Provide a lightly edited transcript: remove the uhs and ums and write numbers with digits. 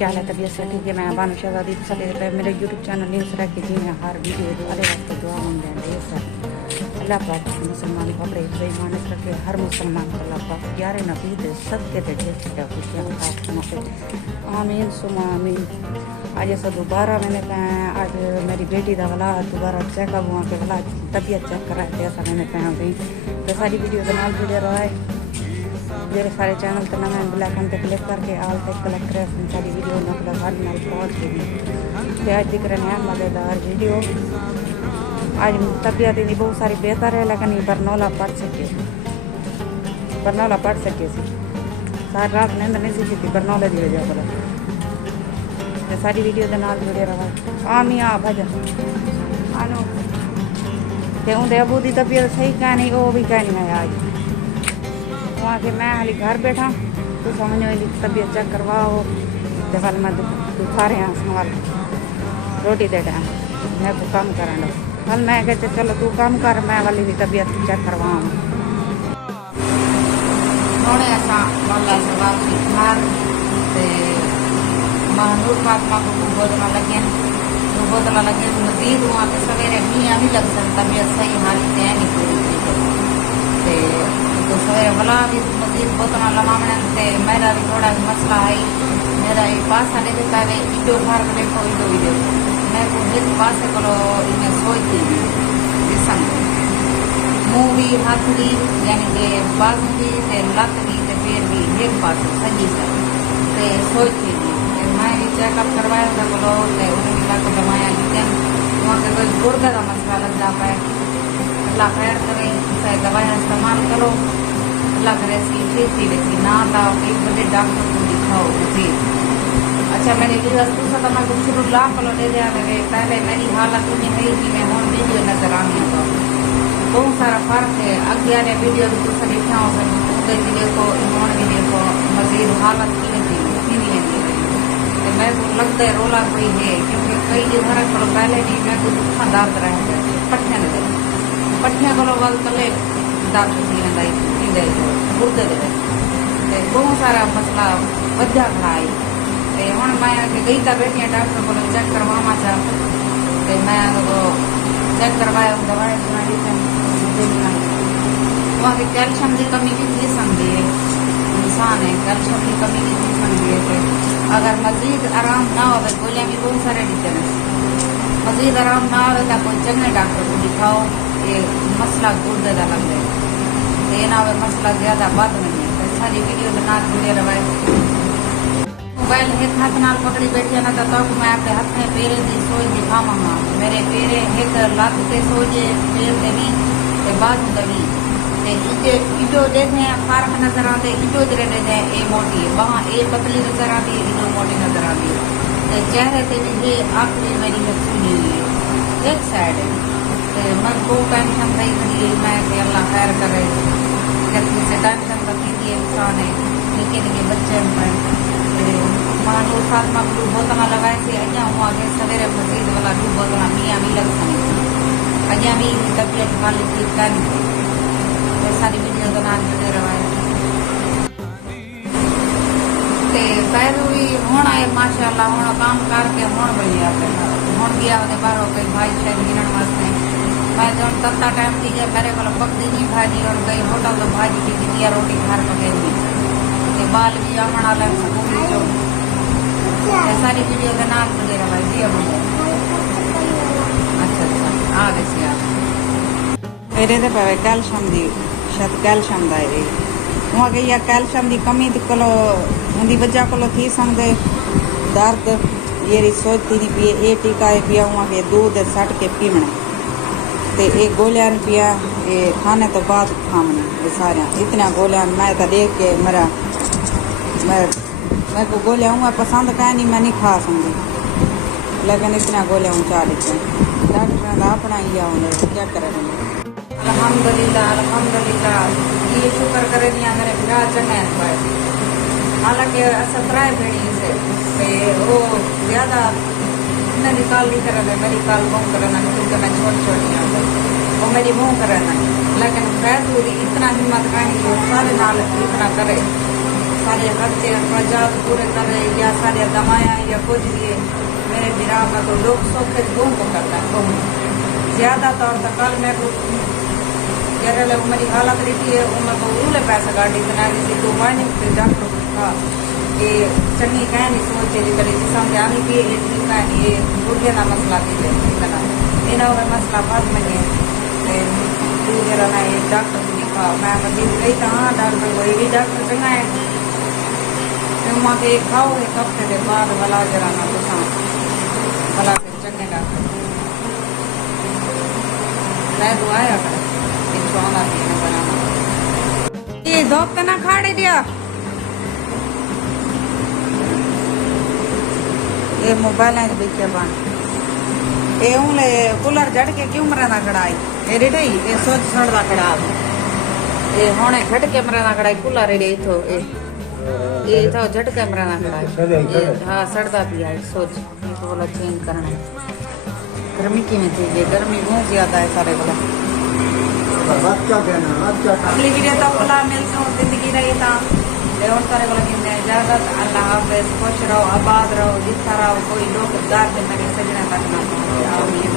क्या हाल है? तबीयत से ठीक है? मैं बानो शहजादी मेरे यूट्यूब चैनल न्यूज़ रख के जी मैं हर वीडियो वाले वास्ते दुआ मांग रहे हैं सर। अल्लाह पाक मुसलमान को अपने बेईमानत रखे, हर मुसलमान को अल्लाह पाक प्यारे नबी दे सबके दे ढेर खुशियाँ आमीन सुमा आमीन। आज ऐसा दोबारा मैंने कहा आज मेरी बेटी का वाला दोबारा चेकअप हुआ के वाला तबीयत चेक कराए थे ऐसा मैंने कहा गई तो सारी वीडियो के नाल वीडियो रहा है मेरे सारे चैनल तो मैं ब्लैक एंड पे क्लिक करके आल तक कलेक्ट करे सारी वीडियो मतलब हर नाल पहुँच गई तो आज दिख रहे हैं मज़ेदार वीडियो। आज तबीयत इतनी बहुत सारी बेहतर है लेकिन बरनौला पढ़ सके सी सारी रात नींद नहीं सी की बरनौले की वजह पर सारी वीडियो के नाल जुड़े रहा आमी आ भजन आनो ते उनके अबू की तबीयत सही कह नहीं वो भी कह नहीं है आज वहाँ के मैं हाली घर बैठा तो समझो तबीयत चेक करवाओ तो कल मैं दुखा रहे हैं संभाल रोटी दे टाइम मैं को काम करा कल मैं कहते चलो तू काम कर मैं वाली भी तबीयत चेक करवाऊँ थोड़े ऐसा वाला वापसी घर महानूर फातमा को बोलना लगे मजीद वहाँ पे सवेरे मियाँ भी लग सकता तबीयत सही हाली है नहीं तो सवेरे भला भी मजीद बोतना लमावने मेरा भी थोड़ा मसला है मेरा एक पास आने से पहले ईटो घर में देखो ईटो भी देखो मैं को एक पास करो इन्हें सोचती जिसम मुँह भी हाथ भी यानी कि बाजू भी लत भी पैर भी एक पास सही से सोचती मैं भी चेकअप करवाया था बोलो उन्हें मिला को दवाया लेकिन वहाँ के कोई गुर्दे का मसला लग जाता है अल्लाह खैर करे चाहे दवाइयाँ इस्तेमाल करो अल्लाह करे इसकी खेती वैसी ना था एक बड़े डॉक्टर को दिखाओ फिर अच्छा मैंने दूसरा तो मैं कुछ शुरू ला कलो दे दिया मेरे पहले मेरी हालत उन्हें है कि मैं हूँ वीडियो नजर आनी तो बहुत सारा फर्क है अगे आने वीडियो भी दूसरा देखा हो सकते वीडियो को इमोन वीडियो को मजीद हालत की नहीं तो मैं को लगता है रोला कोई है क्योंकि कई घर को पहले भी मैं कुछ दुखा दर्द रहे पट्ठियाँ को गल कले दर्द थी गुर्दे बहुत सारा मसला वजह खड़ा है हूँ मैं गई था बैठी डॉक्टर को चेक करवावा चाह मैं चेक करवाया दवाई वहाँ की कैल्शियम की कमी भी थी समझी है इंसान है कैल्शियम की कमी भी थी समझी है अगर मजीद आराम ना हो तो गोलियाँ भी बहुत सारे देते हैं मजीद आराम ना हो तो कोई चंगे डॉक्टर को दिखाओ ये मसला गुर्दे का लग जाए ये ना मसला ज्यादा बद नहीं है सारी वीडियो के नाल जुड़े रहे मोबाइल एक हाथ नाल पकड़ी बैठी ना तो मैं आपके हाथ में पेरे की सोच दिखावा मेरे पेरे एक लत से सोचे पेर से भी बाजू का भी ईटो देखे फार्क नजर आते ईटो जरे देखे ए मोटी वहाँ ए पतली नजर आती है ईटो मोटी नजर आती है चेहरे से भी ये आखिरी मेरी सुनी हुई है एक साइड है मैं बहुत टेंशन रही थी मैं अल्लाह खैर करे जल्दी से टेंशन रखी थी इंसान है निके निके बच्चे महानूर फातमा को बोतना लगाए थे अजा हुआ के सवेरे मजीद वाला डूब बोतना मियाँ भी लग सकती अजा भी तबीयत खाली ठीक कर सारी वीडियो का नाम जुड़े रहा पैर भी होना है माशाल्लाह होना काम करके होन बढ़िया होन गया बारो कई भाई शायद गिनन वास्ते मैं जो तत्ता टाइम थी गया मेरे को पकड़ी नहीं भाजी और गई होटल तो भाजी की दिया रोटी घर पके हुई बाल भी आमण वाला जो सारी वीडियो का नाम जुड़े रहा अच्छा आ गए आप मेरे तो पे कैल्शियम दी शायद कैल्शियम का है वहाँ गई कैल्शियम की कमी को उनकी वजह को थी समझे दर्द ये सोचती नहीं पी ये टीका पिया वहाँ के दूध सट के पीवना तो ये गोलियां पिया ये खाने तो बाद खावनी ये सारे इतना गोलियां मैं तो देख के मेरा मैं को गोलियां हुआ पसंद कह नहीं मैं नहीं खा सकती लेकिन इतना गोलियां ऊँचा देते डॉक्टर का अपना ही आऊँगा क्या करें अल्हम्दुलिल्लाह ये शुक्र करे दिया मेरे बिरा चढ़े पर हालांकि असतराए भेड़ी से वो ज़्यादा मेरी काल नहीं कर मेरी काल मुँह करना क्योंकि मैं छोटी वो मेरी मुँह करना लेकिन फैसलू इतना हिम्मत कहीं सारे नाल इतना करे सारे खर्चे प्रजात पूरे कर रहे या सारे दवाएं या कुछ भी मेरे बिना का तो लोग सौखे घूम को करता है घूम ज्यादा तौर तक कल मैं केरल मेरी हालत रही है उनमें को उले पैसा गाड़ी बना रही तो मैं नहीं डॉक्टर था ये चंगी कहानी सोचे जी करी समझ आनी भी ये कहानी ये गुर्गे का मसला भी है इना हुआ मसला फंस में तू मेरा ना ये डॉक्टर को दिखा मैं मजीद गई था हाँ डॉक्टर को ये डॉक्टर चंगा है फिर वहाँ के खाओ एक हफ्ते के बाद भला जरा ना तो भला फिर चंगे डॉक्टर मैं तो आया कर इनको आना चाहिए बनाना ये धोप तो ना खाड़े दिया ये मोबाइल है देखिए बान ये उंगले कूलर जड़ के क्यों मरना खड़ाई ये रेडी ये सोच सड़दा खड़ा ये होने घट के मरना खड़ाई कूलर रेडी तो ये तो झटके मरना खड़ाई हाँ सड़दा भी है सोच ये तो बोला चेंज करना गर्मी की में थी ये गर्मी बहुत ज्यादा है सारे बोला अगली वीडियो तो बोला मिलता हूँ जिंदगी रही था लेवन सारे बोला कि इजाजत अल्लाह हाफिज खुश रहो आबाद रहो जितना रहो कोई लोग दार के मेरे सजने तक ना